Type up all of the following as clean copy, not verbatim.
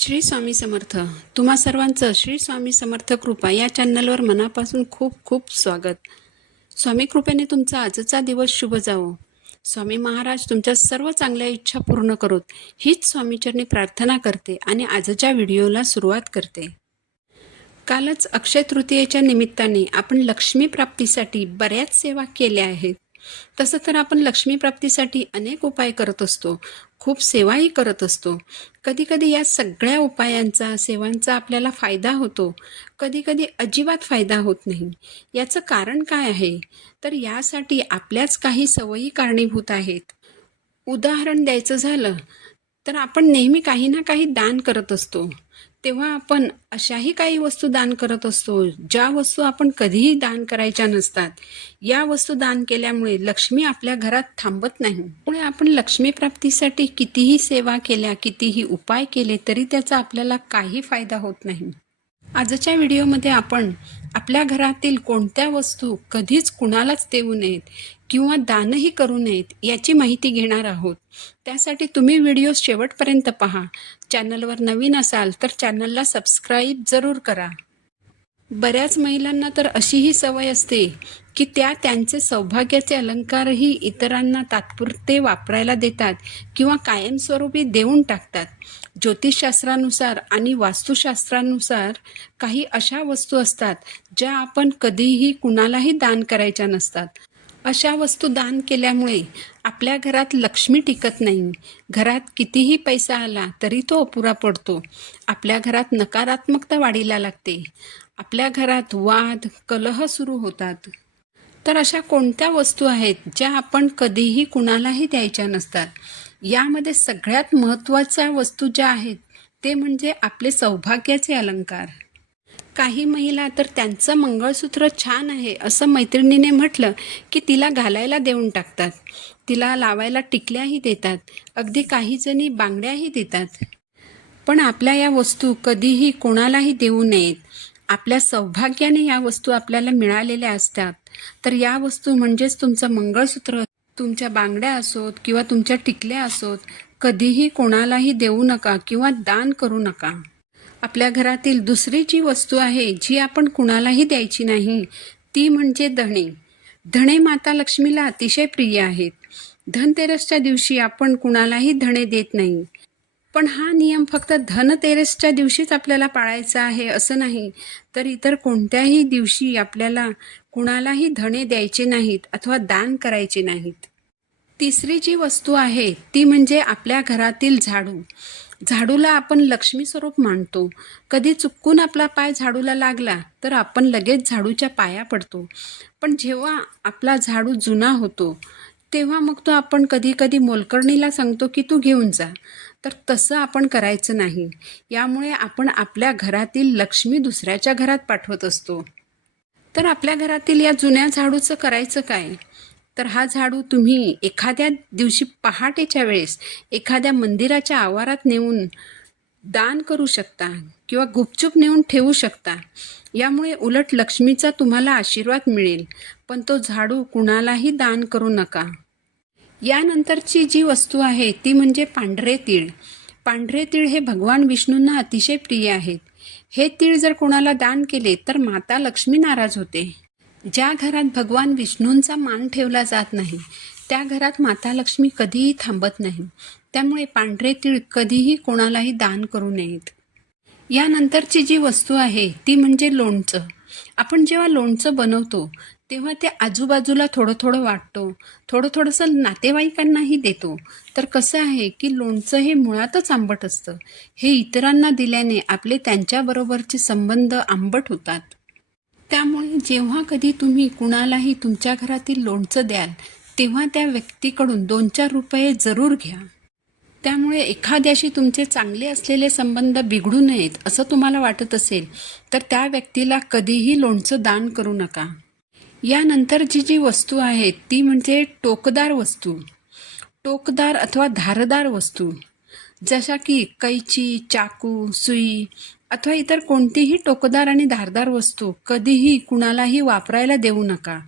श्री स्वामी समर्थ. तुम्हा सर्वांचं श्री स्वामी समर्थ कृपा या चॅनलवर मनापासून खूप खूप स्वागत. स्वामी कृपेने तुमचा आजचा दिवस शुभ जावो. स्वामी महाराज तुमच्या सर्व चांगल्या इच्छा पूर्ण करोत, हीच स्वामीचरणी प्रार्थना करते आणि आजच्या व्हिडिओला सुरुवात करते. कालच अक्षय तृतीयेच्या निमित्ताने आपण लक्ष्मी प्राप्तीसाठी बऱ्याच सेवा केल्या आहेत. तसं तर आपण लक्ष्मी प्राप्तीसाठी अनेक उपाय करत असतो, खूप सेवाही करत असतो. कधी कधी या सगळ्या उपायांचा सेवांचा आपल्याला फायदा होतो, कधी कधी अजिबात फायदा होत नाही. याचं कारण काय आहे? तर यासाठी आपल्याच काही सवयी कारणीभूत आहेत. उदाहरण द्यायचं झालं तर आपण नेहमी काही ना काही दान करत असतो. तेव्हा आपण अशाही काही वस्तू दान करत असतो ज्या वस्तू आपण कधीही दान करायच्या नसतात. या वस्तू दान केल्यामुळे लक्ष्मी आपल्या घरात थांबत नाही. त्यामुळे आपण लक्ष्मी प्राप्तीसाठी कितीही सेवा केल्या, कितीही उपाय केले तरी त्याचा आपल्याला काही फायदा होत नाही. आजच्या व्हिडिओमध्ये आपण आपल्या घरातील कोणत्या वस्तू कधीच कुणालाच देऊ नयेत किंवा दानही करू नयेत याची माहिती घेणार आहोत. त्यासाठी तुम्ही व्हिडिओ शेवटपर्यंत पहा. चॅनलवर नवीन असाल तर चॅनलला सबस्क्राईब जरूर करा. बऱ्याच महिलांना तर अशीही सवय असते की त्या त्यांचे सौभाग्याचे अलंकारही इतरांना तात्पुरते वापरायला देतात किंवा कायमस्वरूपी देऊन टाकतात. ज्योतिषशास्त्रानुसार आणि वास्तुशास्त्रानुसार काही अशा वस्तू असतात ज्या आपण कधीही कुणालाही दान करायच्या नसतात. अशा वस्तू दान केल्यामुळे आपल्या घरात लक्ष्मी टिकत नाही. घरात कितीही पैसा आला तरी तो अपुरा पडतो. आपल्या घरात नकारात्मकता वाढीला लागते. आपल्या घरात वाद कलह सुरू होतात. तर अशा कोणत्या वस्तू आहेत ज्या आपण कधीही कुणालाही द्यायच्या नसतात? यामध्ये सगळ्यात महत्त्वाच्या वस्तू ज्या आहेत ते म्हणजे आपले सौभाग्याचे अलंकार. काही महिला तर त्यांचं मंगळसूत्र छान आहे असं मैत्रिणीने म्हटलं की तिला घालायला देऊन टाकतात. तिला लावायला टिकल्याही देतात, अगदी काही जणी बांगड्याही देतात. पण आपल्या या वस्तू कधीही कोणालाही देऊ नयेत. आपल्या सौभाग्याने या वस्तू आपल्याला मिळालेल्या असतात. तर या वस्तू म्हणजेच तुमचं मंगळसूत्र, तुमच्या बांगड्या असोत किंवा तुमच्या टिकल्या असोत, कधीही कोणालाही देऊ नका किंवा दान करू नका. आपल्या घरातील दुसरी जी वस्तू आहे जी आपण कुणालाही द्यायची नाही ती म्हणजे धणे. धणे माता लक्ष्मीला अतिशय प्रिय आहेत. धनतेरसच्या दिवशी आपण कुणालाही धणे देत नाही. पण हा नियम फक्त धनतेरसच्या दिवशीच आपल्याला पाळायचा आहे असं नाही, तर इतर कोणत्याही दिवशी आपल्याला कुणालाही धणे द्यायचे नाहीत अथवा दान करायचे नाहीत. तिसरी जी वस्तू आहे ती म्हणजे आपल्या घरातील झाडू. झाडूला आपण लक्ष्मी स्वरूप मानतो. कधी चुकून आपला पाय झाडूला लागला तर आपण लगेच झाडूच्या पाया पडतो. पण जेव्हा आपला झाडू जुना होतो तेव्हा मग तो आपण कधी कधी मोलकरणीला सांगतो की तू घेऊन जा. तर तसं आपण करायचं नाही. यामुळे आपण आपल्या घरातील लक्ष्मी दुसऱ्याच्या घरात पाठवत असतो. तर आपल्या घरातील या जुन्या झाडूचं करायचं काय? तर हा झाडू तुम्ही एखाद्या दिवशी पहाटेच्या वेळेस एखाद्या मंदिराच्या आवारात नेऊन दान करू शकता किंवा गुपचूप नेऊन ठेवू शकता. यामुळे उलट लक्ष्मीचा तुम्हाला आशीर्वाद मिळेल. पण तो झाडू कुणालाही दान करू नका. यानंतरची जी वस्तू आहे ती म्हणजे पांढरे तीळ. पांढरे तीळ हे भगवान विष्णूंना अतिशय प्रिय आहेत. हे तीळ जर कोणाला दान केले तर माता लक्ष्मी नाराज होते. ज्या घरात भगवान विष्णूंचा मान ठेवला जात नाही त्या घरात माता लक्ष्मी कधीही थांबत नाही. त्यामुळे पांढरे तीळ कधीही कोणालाही दान करू नयेत. यानंतरची जी वस्तू आहे ती म्हणजे लोणचं. आपण जेव्हा लोणचं बनवतो तेव्हा ते आजूबाजूला थोडं थोडं वाटतो, थोडंसं नातेवाईकांनाही देतो. तर कसं आहे की लोणचं हे मुळातच आंबट असतं. हे इतरांना दिल्याने आपले त्यांच्याबरोबरचे संबंध आंबट होतात. त्यामुळे जेव्हा कधी तुम्ही कुणालाही तुमच्या घरातील लोणचं द्याल तेव्हा त्या व्यक्तीकडून 2-4 रुपये जरूर घ्या. त्यामुळे एखाद्याशी तुमचे चांगले असलेले संबंध बिघडू नयेत असं तुम्हाला वाटत असेल तर त्या व्यक्तीला कधीही लोणचं दान करू नका. यानंतरची जी वस्तू आहे ती म्हणजे टोकदार वस्तू. टोकदार अथवा धारदार वस्तू जशा की कैची, चाकू, सुई अथवा इतर कोणतीही टोकदार आणि धारदार वस्तू कधीही कुणालाही वापरायला देऊ नका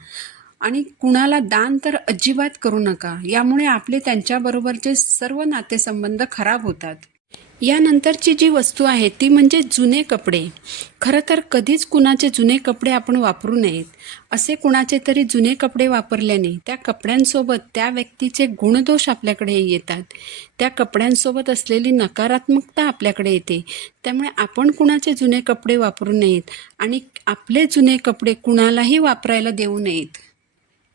आणि कुणाला दान तर अजिबात करू नका. यामुळे आपले त्यांच्याबरोबरचे सर्व नातेसंबंध खराब होतात. यानंतरची जी वस्तू आहे ती म्हणजे जुने कपडे. खरं तर कधीच कुणाचे जुने कपडे आपण वापरू नयेत. असे कुणाचे तरी जुने कपडे वापरल्याने त्या कपड्यांसोबत त्या व्यक्तीचे गुणदोष आपल्याकडे येतात. त्या कपड्यांसोबत असलेली नकारात्मकता आपल्याकडे येते. त्यामुळे आपण कुणाचे जुने कपडे वापरू नयेत आणि आपले जुने कपडे कुणालाही वापरायला देऊ नयेत.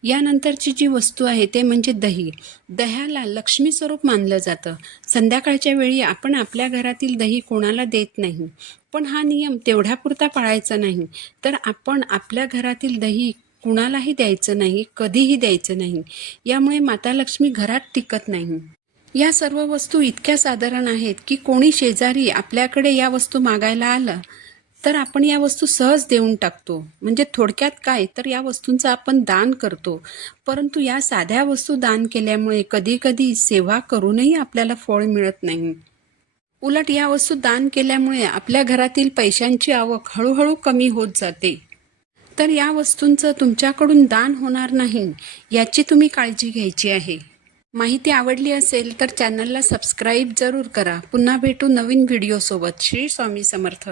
यानंतरची जी वस्तू आहे ते म्हणजे दही. दह्याला लक्ष्मी स्वरूप मानलं जातं. संध्याकाळच्या वेळी आपण आपल्या घरातील दही कोणाला देत नाही. पण हा नियम तेवढ्यापुरता पाळायचा नाही. तर आपण आपल्या घरातील दही कुणालाही द्यायचं नाही, कधीही द्यायचं नाही. यामुळे माता लक्ष्मी घरात टिकत नाही. या सर्व वस्तू इतक्या साधारण आहेत की कोणी शेजारी आपल्याकडे या वस्तू मागायला आलं तर आपण या वस्तू सहज देऊन टाकतो. म्हणजे थोडक्यात काय तर या वस्तूंचं आपण दान करतो. परंतु या साध्या वस्तू दान केल्यामुळे कधीकधी सेवा करूनही आपल्याला फळ मिळत नाही. उलट या वस्तू दान केल्यामुळे आपल्या घरातील पैशांची आवक हळूहळू कमी होत जाते. तर या वस्तूंचं तुमच्याकडून दान होणार नाही याची तुम्ही काळजी घ्यायची आहे. माहिती आवडली असेल तर चॅनलला सबस्क्राईब जरूर करा. पुन्हा भेटू नवीन व्हिडिओसोबत. श्री स्वामी समर्थ.